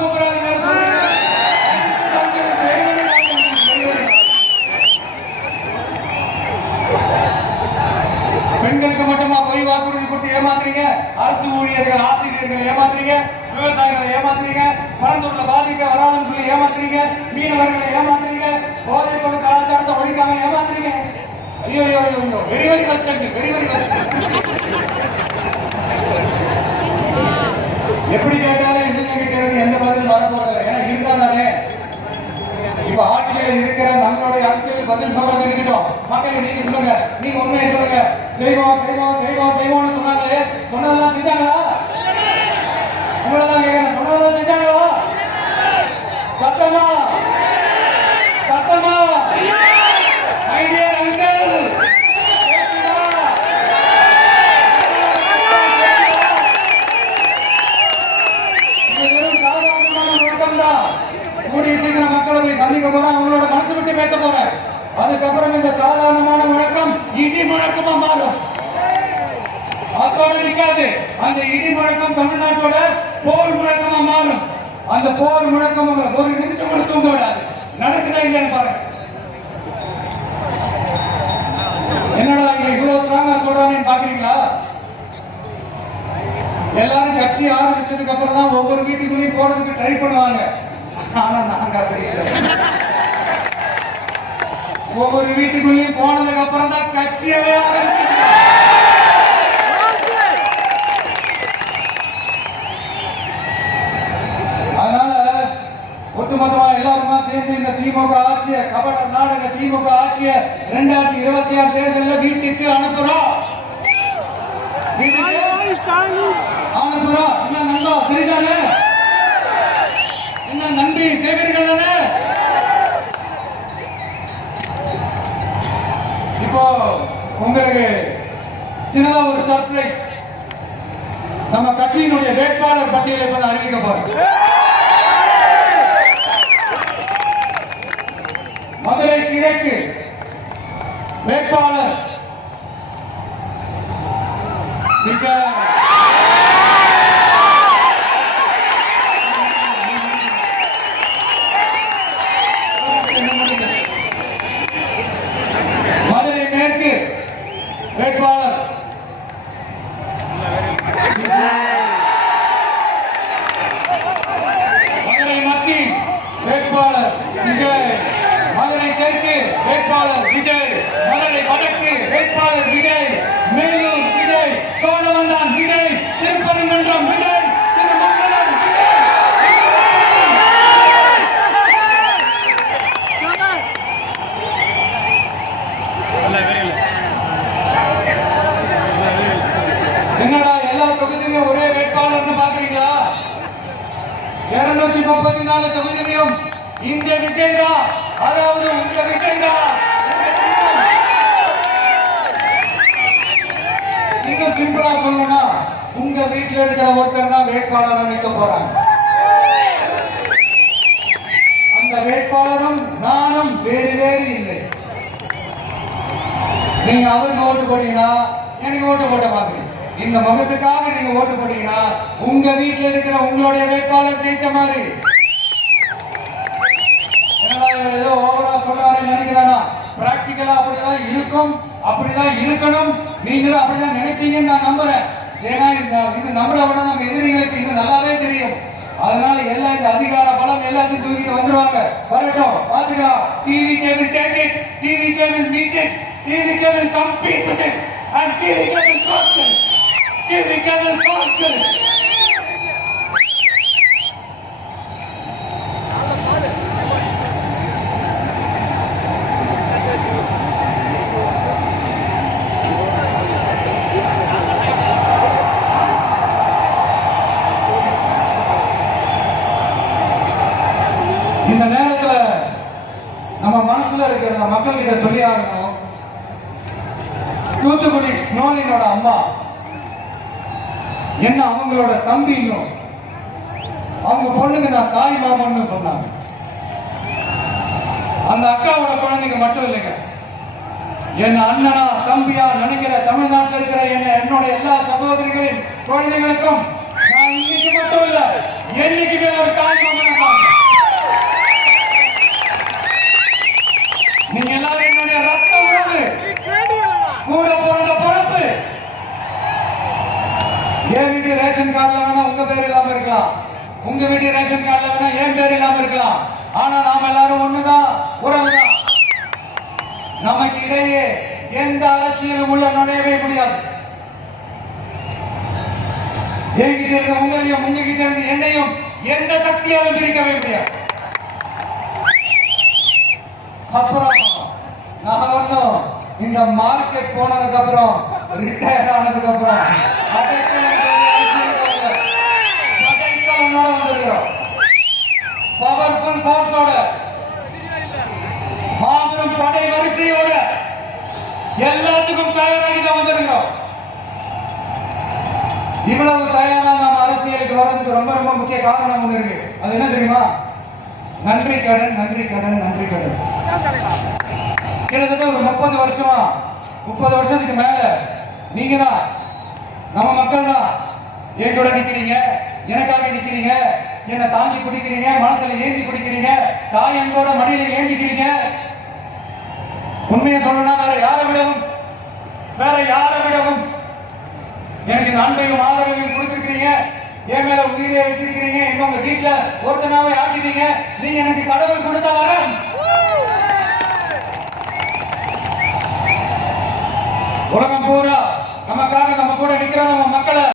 கூப்பிடாதீங்க. பெண்களுக்கு மட்டுமா பொய் வாக்குறுதி கொடுத்து ஏமாத்துறீங்க? அரசு ஊழியர்கள், ஆசிரியர்கள் ஏமாத்துறீங்க, விவசாயிகளை ஏமாத்துறீங்க, பரந்தூர்ல பாதிப்பே வராதுன்னு சொல்லி ஏமாத்துறீங்க, மீனவர்களை ஏமாத்துறீங்க, போதை பொருள் கலாச்சாரத்தை ஒழிக்காம ஏமாத்துறீங்க. ஐயோ ஐயோ ஐயோ, வெரி வெரி கஷ்டம், வெரி வெரி கஷ்டம். எப்படி கேட்டாலும் இதுங்க கேட்கறது எந்த பதிலும் வரப்போறதில்லை. ஏன்னா இருந்தாலே இப்ப ஆட்சியில் இருக்கிற நம்மளுடைய அரசியல் பதில் சொல்றது இருக்கட்டும். மக்களை நீங்க சொல்லுங்க, நீங்க உண்மையை சொல்லுங்க. செய்வோம் செய்வோம் செய்வோம் செய்வோம்னு சொன்னாங்களே, சொன்னதெல்லாம் செஞ்சாங்களா? உங்களதான் கேட்கிறேன், சொன்னதெல்லாம் செஞ்சாங்களா? சத்தமா சத்தமா ஐடியா அங்கிள் கூடிய சீக்கிரம் மக்களை போய் சந்திக்க போறேன், அவங்களோட மனசு விட்டு பேச போறேன். அதுக்கப்புறம் இந்த சாதாரணமான முழக்கம் இடி முழக்கமா மாறும். அதோட நிக்காது, அந்த இடி முழக்கம் தமிழ்நாட்டோட போர் முழக்கமா மாறும். அந்த போர் முழக்கம் ஒரு நிமிஷம் கூட தூங்க விடாது. நடக்குதா இல்லையான்னு பாருங்க. என்னடா இங்க இவ்வளவு ஸ்ட்ராங்கா சொல்றாங்கன்னு பாக்குறீங்களா? எல்லாரும் கட்சி ஆரம்பிச்சதுக்கு அப்புறம் தான் ஒவ்வொரு வீட்டுக்குள்ளேயும் போறதுக்கு ட்ரை பண்ணுவாங்க. ஆனா நாங்க அப்படி இல்லை. ஒவ்வொரு வீட்டுக்குள்ளேயும் போனதுக்கு அப்புறம் தான் கட்சியவே அதனால ஒட்டுமொத்தமா எல்லாருமா சேர்ந்து இந்த திமுக ஆட்சியை, கபட நாடக திமுக ஆட்சியை 2026 தேர்தலில் வீட்டுக்கு அனுப்புறோம். அனுப்புறோம். என்ன நண்பா, சரிதானே? என்ன நன்றி சேவர்கள் தானே? இப்போ உங்களுக்கு சின்னதா ஒரு சர்ப்ரைஸ். நம்ம கட்சியினுடைய வேட்பாளர் பட்டியலை இப்ப அறிவிக்க போறோம். மதுரை கிழக்கு வேட்பாளர் விஜய். மதுரை மேற்கு வேட்பாளர் மதுரை மத்திய வேட்பாளர் விஜய். மதுரை தெற்கு வேட்பாளர் விஜய். மதுரை வடக்கு வேட்பாளர் விஜய். மேலூர் விஜய். சோழவந்தான் விஜய். திருப்பரங்குன்றம் விஜய். திருமங்கலம் விஜய். என்னடா எல்லா தொகுதியிலும் ஒரே வேட்பாளர் பாக்குறீங்களா? 234 தொகுதியிலும் இந்த விஜய் தான், அதாவது உங்க விஜய் தான். இன்னும் சிம்பிளா சொல்லணும்னா, உங்க வீட்டுல இருக்கிற ஒருத்தர் தான் வேட்பாளர் நிற்க போறாங்க. அந்த வேட்பாளரும் நானும் வேறு வேறு இல்லை. நீங்க அவருக்கு ஓட்டு போட்டீங்கன்னா எனக்கு ஓட்டு போட்ட மாதிரி, இந்த முகத்துக்காக நீங்க ஓட்டு போட்டீங்கன்னா உங்க வீட்டுல இருக்கிற உங்களுடைய வேட்பாளர் ஜெயிச்ச மாதிரி. ஏதோ ஓவரா சொல்றாரு நினைக்க வேணாம். பிராக்டிகலா அப்படிதான் இருக்கும், அப்படிதான் இருக்கணும். நீங்களும் அப்படிதான் நினைப்பீங்கன்னு நான் நம்புறேன். ஏன்னா இது நம்மளை விட நம்ம எதிரிகளுக்கு இது நல்லாவே தெரியும். அதனால எல்லா இந்த அதிகார பலம் எல்லாத்தையும் தூக்கிட்டு வந்துருவாங்க. வரட்டும், பாத்துக்கலாம். TVK will take it, TVK will meet it, TVK will compete with it, and TVK will conquer it, TVK will conquer it. இந்த நேரத்துல நம்ம மனசுல இருக்கிற மக்கள் கிட்ட சொல்லி ஆகணும். தூத்துக்குடி ஸ்னோலினோட அம்மா என்ன அவங்களோட தம்பி, இன்னும் அவங்க பொண்ணுக்கு நான் தாய் மாமன்னு சொன்னாங்க. அந்த அக்காவோட குழந்தைங்க மட்டும் இல்லைங்க, என்ன அண்ணனா தம்பியா நினைக்கிற தமிழ்நாட்டில் இருக்கிற என்னோட எல்லா சகோதரிகளின் குழந்தைகளுக்கும் நான் இன்னைக்கு மட்டும் இல்ல என்னைக்குமே ஒரு தாய் மாமன். நீங்க எல்லாரும் என்னுடைய ரத்த உறவு, கூட பிறந்த பிறப்பு. என் வீட்டு ரேஷன் கார்டுல வேணா உங்க பேர் இல்லாம இருக்கலாம், உங்க வீட்டு ரேஷன் கார்டுல வேணா என் பேர் இல்லாம இருக்கலாம். ஆனா நாம எல்லாரும் ஒண்ணுதான், உறவுதான். நமக்கு இடையே எந்த அரசியலும் உள்ள நுழையவே முடியாது. என்கிட்ட இருந்த உங்களையும் உங்ககிட்ட இருந்து என்னையும் எந்த சக்தியாலும் பிரிக்கவே முடியாது. அப்புறம் நான் ஒன்னும் இந்த மார்க்கெட் போனதுக்கு அப்புறம் ரிட்டையர் ஆனதுக்கு அப்புறம் வந்துருக்கிறோம். பவர்ஃபுல் ஃபோர்ஸோட, மாபெரும் படை வரிசையோட எல்லாத்துக்கும் தயாராகி தான் வந்திருக்கிறோம். இவ்வளவு தயாரா நாம் அரசியலுக்கு வர்றதுக்கு ரொம்ப ரொம்ப முக்கிய காரணம் ஒண்ணு இருக்கு. அது என்ன தெரியுமா? நன்றி கடன், நன்றி கடன், நன்றி கடன். கிட்டத்தட்ட ஒரு 30 வருஷமா, 30 வருஷத்துக்கு மேல நீங்க தான், நம்ம மக்கள் தான் என் கூட நிக்கிறீங்க, எனக்காக நிக்கிறீங்க, என்னை தாங்கி பிடிக்கிறீங்க, மனசுல ஏந்தி பிடிக்கிறீங்க, தாய் அன்போட மடியில ஏந்திக்கிறீங்க. உண்மையை சொல்லணும்னா வேற யாரை விடவும் எனக்கு இந்த அன்பையும் ஆதரவையும் கொடுத்திருக்கிறீங்க. என் மேல உயிரை வச்சிருக்கிறீங்க. எங்க உங்க வீட்டுல ஒருத்தனாவே ஆக்கிட்டீங்க. நீங்க எனக்கு கடவுள் கொடுத்த வரம். உலகம் பூரா நமக்காக நம்ம கூட நிக்கிற நம்ம மக்களை